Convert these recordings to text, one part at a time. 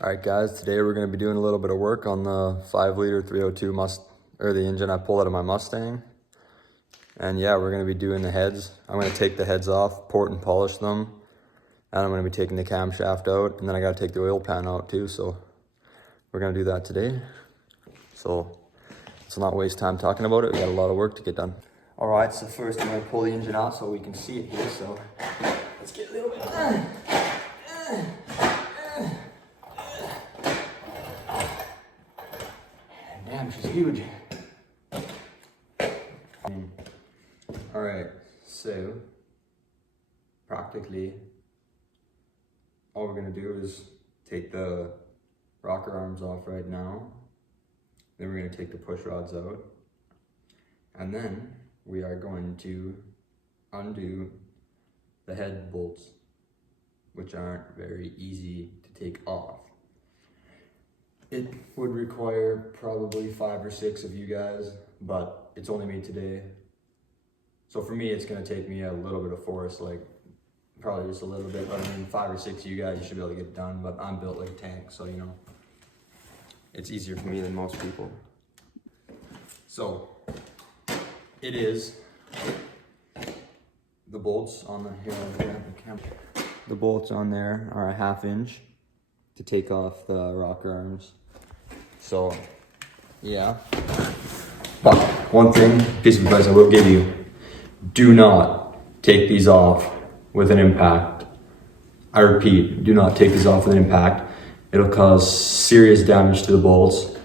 All right, guys, today we're going to be doing a little bit of work on the 5-liter 302 the engine I pulled out of my Mustang. And yeah, we're going to be doing the heads. I'm going to take the heads off, port and polish them. And I'm going to be taking the camshaft out. And then I got to take the oil pan out too. So we're going to do that today. So let's not waste time talking about it. We got a lot of work to get done. All right, so first I'm going to pull the engine out so we can see it here. So let's get a little bit. Damn, she's huge. All right, so practically all we're gonna do is take the rocker arms off right now. Then we're gonna take the push rods out. And then we are going to undo the head bolts, which aren't very easy to take off. It would require probably 5 or 6 of you guys, but it's only me today. So for me, it's gonna take me a little bit of force, like probably just a little bit, but I mean 5 or 6 of you guys, you should be able to get it done, but I'm built like a tank, so you know, it's easier for me than most people. So it is the bolts on the bolts on there are a 1/2 inch to take off the rocker arms. So yeah, but one thing, piece of advice I will give you: do not take these off with an impact. I repeat, do not take these off with an impact. It'll cause serious damage to the bolts.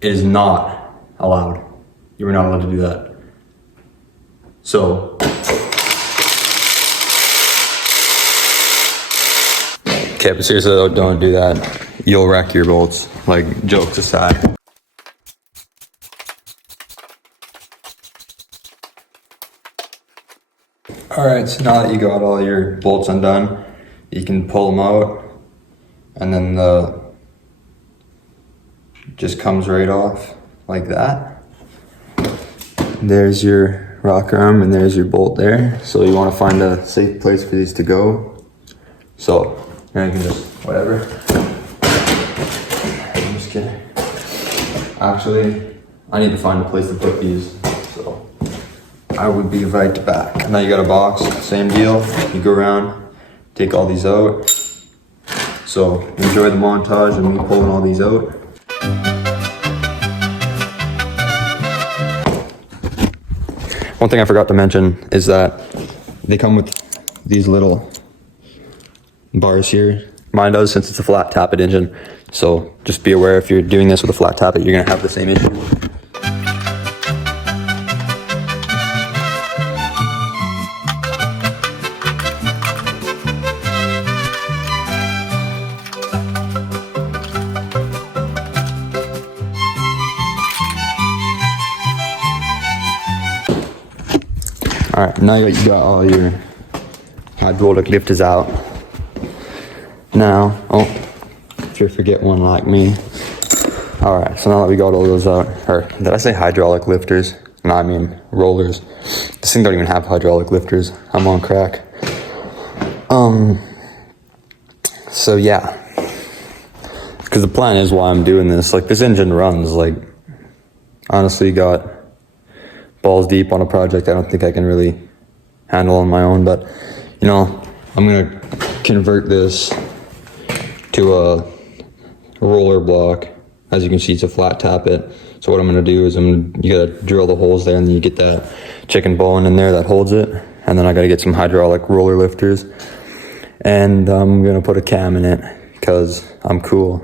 It is not allowed. You are not allowed to do that. So okay, but seriously though, don't do that. You'll wreck your bolts, like jokes aside. All right, so now that you got all your bolts undone, you can pull them out and then the just comes right off like that. There's your rocker arm and there's your bolt there. So you want to find a safe place for these to go. So now you can just, whatever. I'm just kidding. Actually, I need to find a place to put these. So I would be right back. Now you got a box, same deal. You go around, take all these out. So enjoy the montage of me pulling all these out. One thing I forgot to mention is that they come with these little bars here. Mine does, since it's a flat tappet engine. So just be aware, if you're doing this with a flat tappet, you're gonna have the same issue. All right, now you got all your hydraulic lifters out. Now, oh, if you forget one like me. All right, so now that we got all those out, or did I say hydraulic lifters? No, I mean rollers. This thing don't even have hydraulic lifters. I'm on crack. So yeah, because the plan is why I'm doing this. Like, this engine runs, like, honestly, got balls deep on a project I don't think I can really handle on my own, but you know, I'm gonna convert this to a roller block. As you can see, it's a flat tappet. So what I'm gonna do is you gotta drill the holes there, and then you get that chicken bone in there that holds it, and then I gotta get some hydraulic roller lifters, and I'm gonna put a cam in it because I'm cool.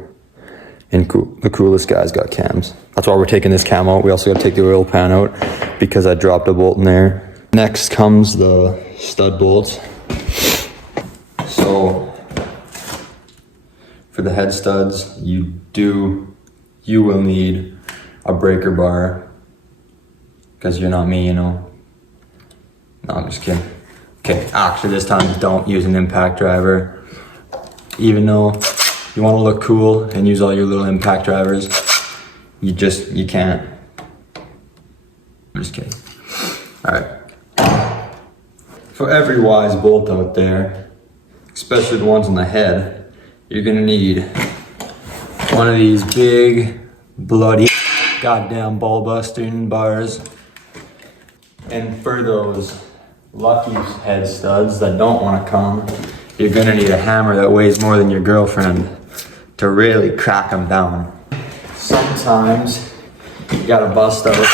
And the coolest guys got cams. That's why we're taking this cam out. We also got to take the oil pan out because I dropped a bolt in there. Next comes the stud bolts. So for the head studs, you will need a breaker bar, because you're not me, you know. No, I'm just kidding. Okay, actually this time don't use an impact driver. Even though you want to look cool and use all your little impact drivers, you can't. I'm just kidding. All right. For every wise bolt out there, especially the ones on the head, you're gonna need one of these big, bloody, goddamn ball busting bars. And for those lucky head studs that don't wanna come, you're gonna need a hammer that weighs more than your girlfriend to really crack them down. Sometimes you gotta bust out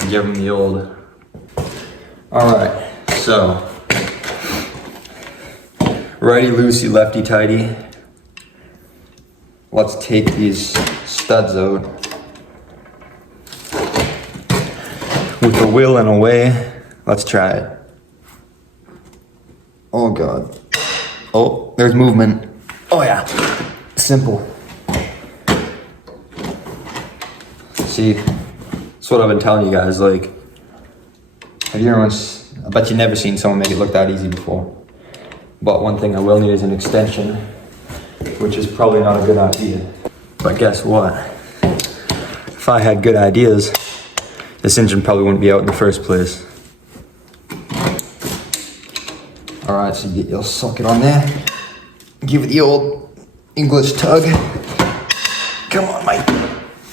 and give them the old. All right, so righty loosey, lefty tighty. Let's take these studs out with a will and a way. Let's try it. Oh God. Oh, there's movement. Oh yeah, simple. See, that's what I've been telling you guys. Like, have you ever? I bet you've never seen someone make it look that easy before. But one thing I will need is an extension, which is probably not a good idea. But guess what? If I had good ideas, this engine probably wouldn't be out in the first place. All right, so you get your socket on there. Give it the old English tug. Come on, Mike.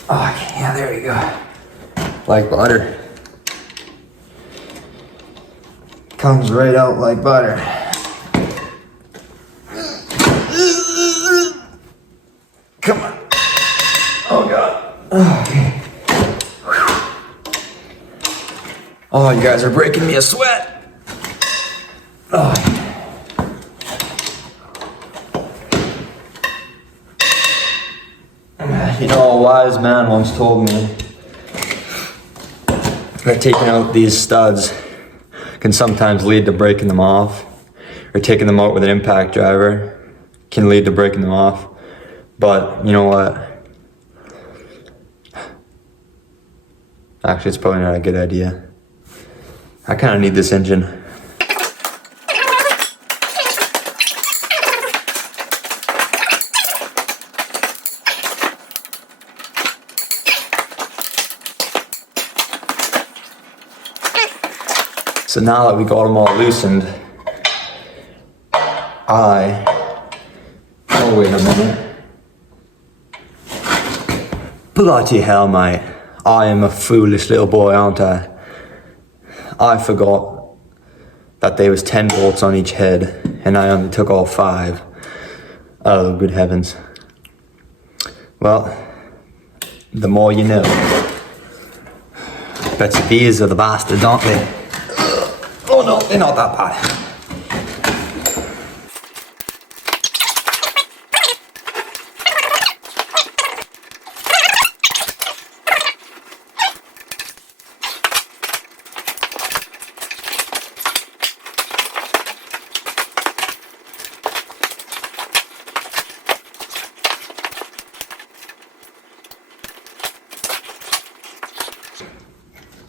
Oh, yeah, there you go. Like butter. Comes right out like butter. Come on. Oh God. Okay. Oh, you guys are breaking me a sweat. Oh. You know, a wise man once told me that taking out these studs can sometimes lead to breaking them off, or taking them out with an impact driver can lead to breaking them off. But you know what? Actually, it's probably not a good idea. I kind of need this engine. So now that we got them all loosened, oh wait a minute. Bloody hell, mate. I am a foolish little boy, aren't I? I forgot that there was 10 bolts on each head, and I only took all 5. Oh, good heavens. Well, the more you know. Bet your beers are the bastards, aren't they? Oh no, they're not that bad.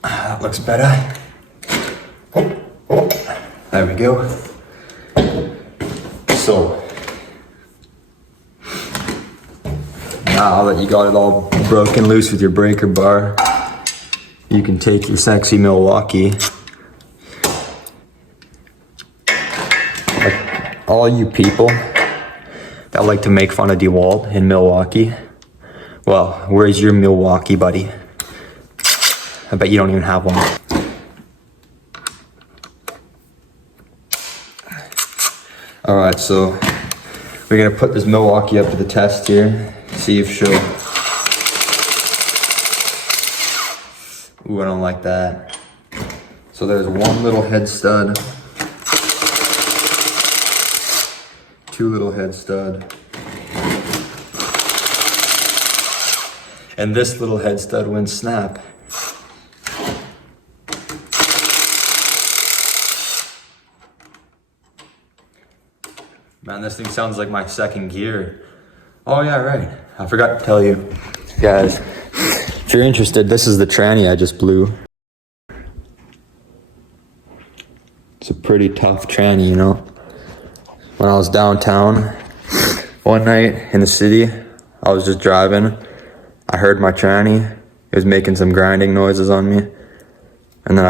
That looks better. There we go. So, now that you got it all broken loose with your breaker bar, you can take your sexy Milwaukee. Like all you people that like to make fun of DeWalt in Milwaukee, well, where's your Milwaukee buddy? I bet you don't even have one. All right, so we're gonna put this Milwaukee up to the test here, see if she'll. Ooh, I don't like that. So there's one little head stud, 2 little head stud, and this little head stud went snap. Man, this thing sounds like my second gear. Oh yeah, right. I forgot to tell you. Guys, if you're interested, this is the tranny I just blew. It's a pretty tough tranny, you know. When I was downtown one night in the city, I was just driving. I heard my tranny. It was making some grinding noises on me. And then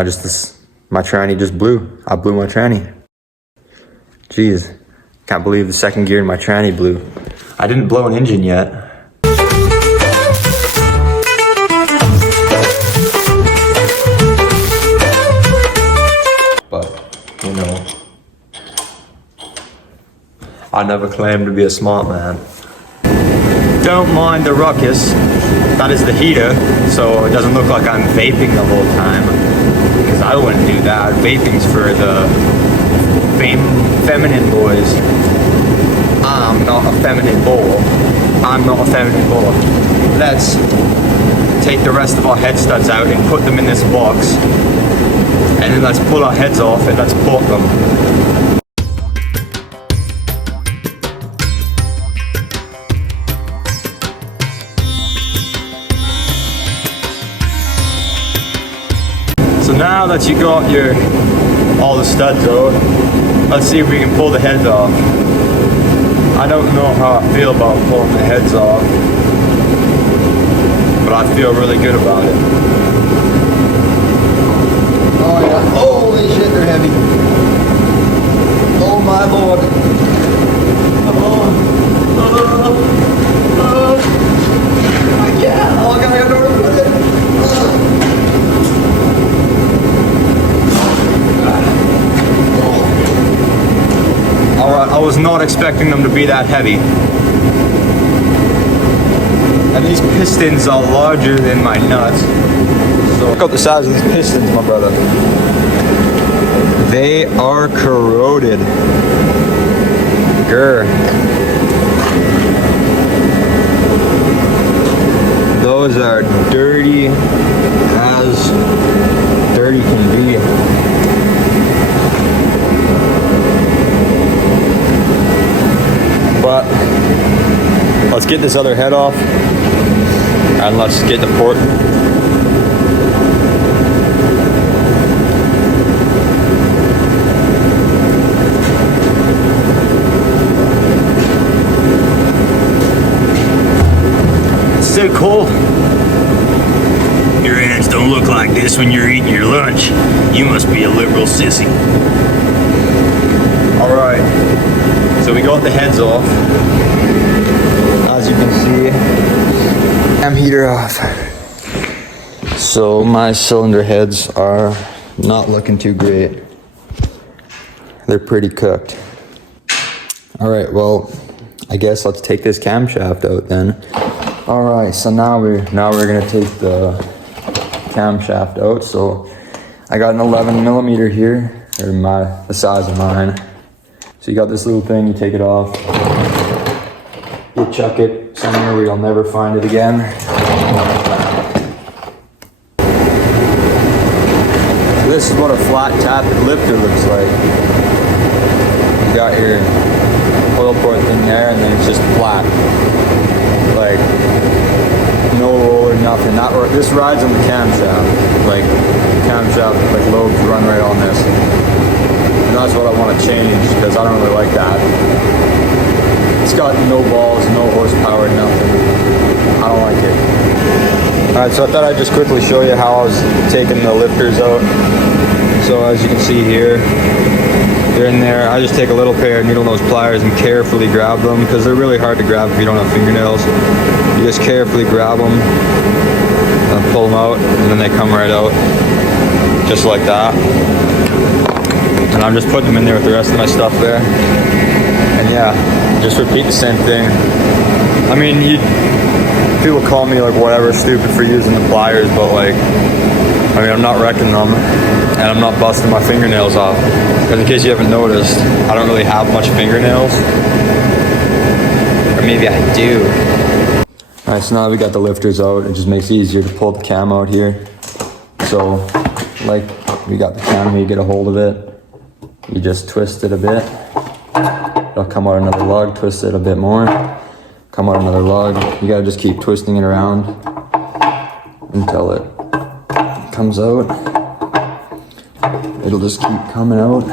my tranny just blew. I blew my tranny. Jeez. Can't believe the second gear in my tranny blew. I didn't blow an engine yet. But, you know, I never claimed to be a smart man. Don't mind the ruckus. That is the heater, so it doesn't look like I'm vaping the whole time. Because I wouldn't do that. Vaping's for the feminine boys. I'm not a feminine bull. I'm not a feminine bull. Let's take the rest of our head studs out and put them in this box. And then let's pull our heads off and let's port them. So now that you got all the studs out, let's see if we can pull the heads off. I don't know how I feel about pulling the heads off, but I feel really good about it. Oh yeah, holy shit, they're heavy. Oh my lord. I can't, oh god, I don't know where to put it. Alright, I was not expecting them to be that heavy. And these pistons are larger than my nuts. So look at the size of these pistons, my brother. They are corroded. Grr. Those are dirty as dirty can be. But let's get this other head off and let's get the port. It's so cold. Your hands don't look like this when you're eating your lunch. You must be a liberal sissy. All right. So we got the heads off. As you can see, I'm heater off. So my cylinder heads are not looking too great. They're pretty cooked. All right, well, I guess let's take this camshaft out then. All right, so now we're gonna take the camshaft out. So I got an 11 millimeter here, or the size of mine. So you got this little thing, you take it off, you chuck it somewhere where you'll never find it again. So this is what a flat tapped lifter looks like. You got your oil port thing there and then it's just flat. Like, no roll or nothing. This rides on the camshaft. Like, camshaft, like lobes run right on this. And that's what I want to change because I don't really like that. It's got no balls, no horsepower, nothing. I don't like it. Alright, so I thought I'd just quickly show you how I was taking the lifters out. So as you can see here, they're in there. I just take a little pair of needle nose pliers and carefully grab them because they're really hard to grab if you don't have fingernails. You just carefully grab them and pull them out and then they come right out just like that. And I'm just putting them in there with the rest of my stuff there. And yeah, just repeat the same thing. I mean, people call me like whatever stupid for using the pliers, but like, I mean, I'm not wrecking them and I'm not busting my fingernails off. Because in case you haven't noticed, I don't really have much fingernails. Or maybe I do. Alright, so now we got the lifters out. It just makes it easier to pull the cam out here. So, like, we got the cam here, you get a hold of it. You just twist it a bit. It'll come out another lug, twist it a bit more. Come out another lug. You gotta just keep twisting it around until it comes out. It'll just keep coming out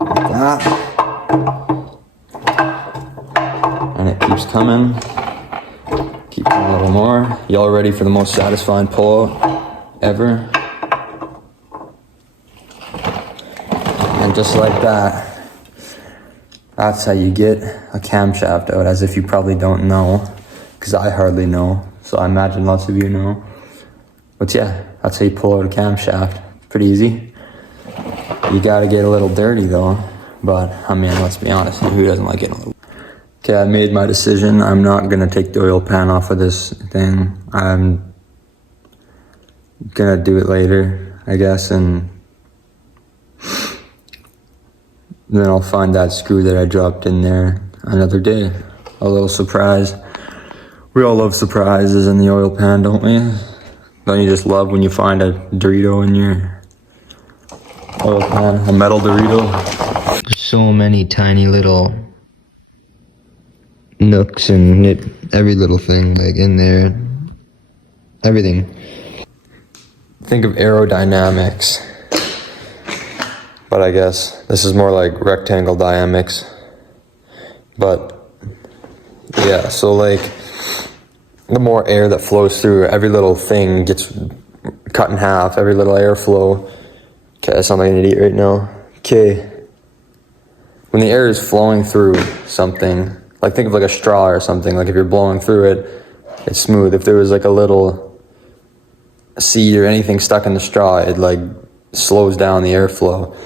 like that. And it keeps coming. Keep coming a little more. Y'all ready for the most satisfying pull-out ever? And just like that, That's how you get a camshaft out, as if you probably don't know, because I hardly know, so I imagine lots of you know. But yeah, that's how you pull out a camshaft. Pretty easy. You gotta get a little dirty though, but I mean, let's be honest, who doesn't like getting a little... Okay, I made my decision. I'm not gonna take the oil pan off of this thing. I'm gonna do it later, I guess, and then I'll find that screw that I dropped in there another day. A little surprise. We all love surprises in the oil pan, don't we? Don't you just love when you find a Dorito in your oil pan, a metal Dorito? There's so many tiny little nooks and every little thing like in there. Everything. Think of aerodynamics. But I guess this is more like rectangle dynamics. But yeah, so like the more air that flows through, every little thing gets cut in half, every little airflow. Okay, I sound like an idiot right now. Okay. When the air is flowing through something, like think of like a straw or something, like if you're blowing through it, it's smooth. If there was like a little seed or anything stuck in the straw, it like slows down the airflow.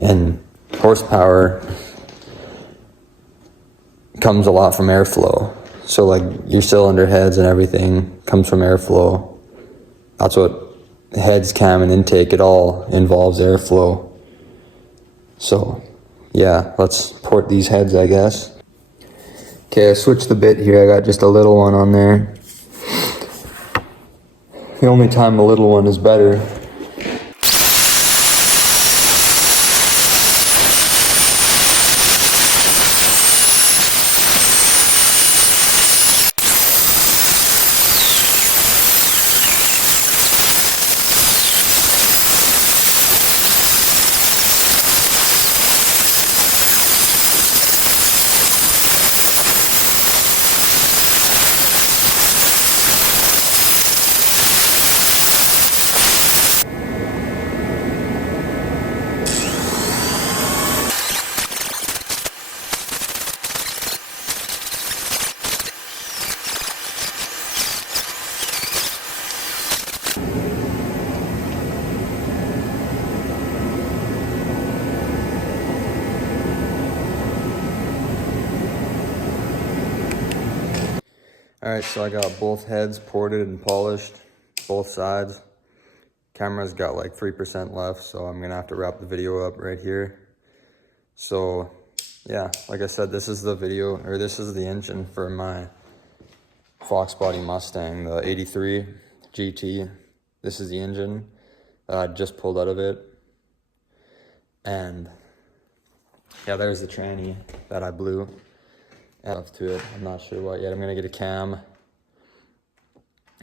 And horsepower comes a lot from airflow. So like your cylinder heads and everything comes from airflow. That's what heads, cam, and intake, it all involves airflow. So yeah, let's port these heads, I guess. Okay, I switched the bit here. I got just a little one on there. The only time the little one is better. Alright, so I got both heads ported and polished, both sides. Camera's got like 3% left, so I'm gonna have to wrap the video up right here. So yeah, like I said, this is the video, or this is the engine for my Fox Body Mustang, the 83 GT. This is the engine that I just pulled out of it. And yeah, there's the tranny that I blew. Up to it. I'm not sure what yet. I'm gonna get a cam.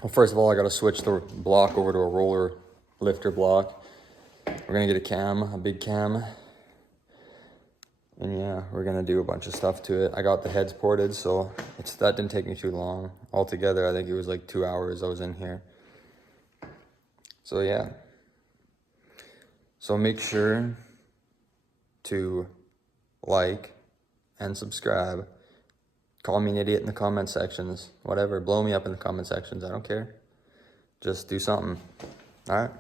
Well, first of all, I gotta switch the block over to a roller lifter block. We're gonna get a cam, a big cam. And yeah, we're gonna do a bunch of stuff to it. I got the heads ported, so that didn't take me too long. Altogether, I think it was like 2 hours I was in here. So yeah. So make sure to like and subscribe. Call me an idiot in the comment sections. Whatever, blow me up in the comment sections. I don't care. Just do something. All right?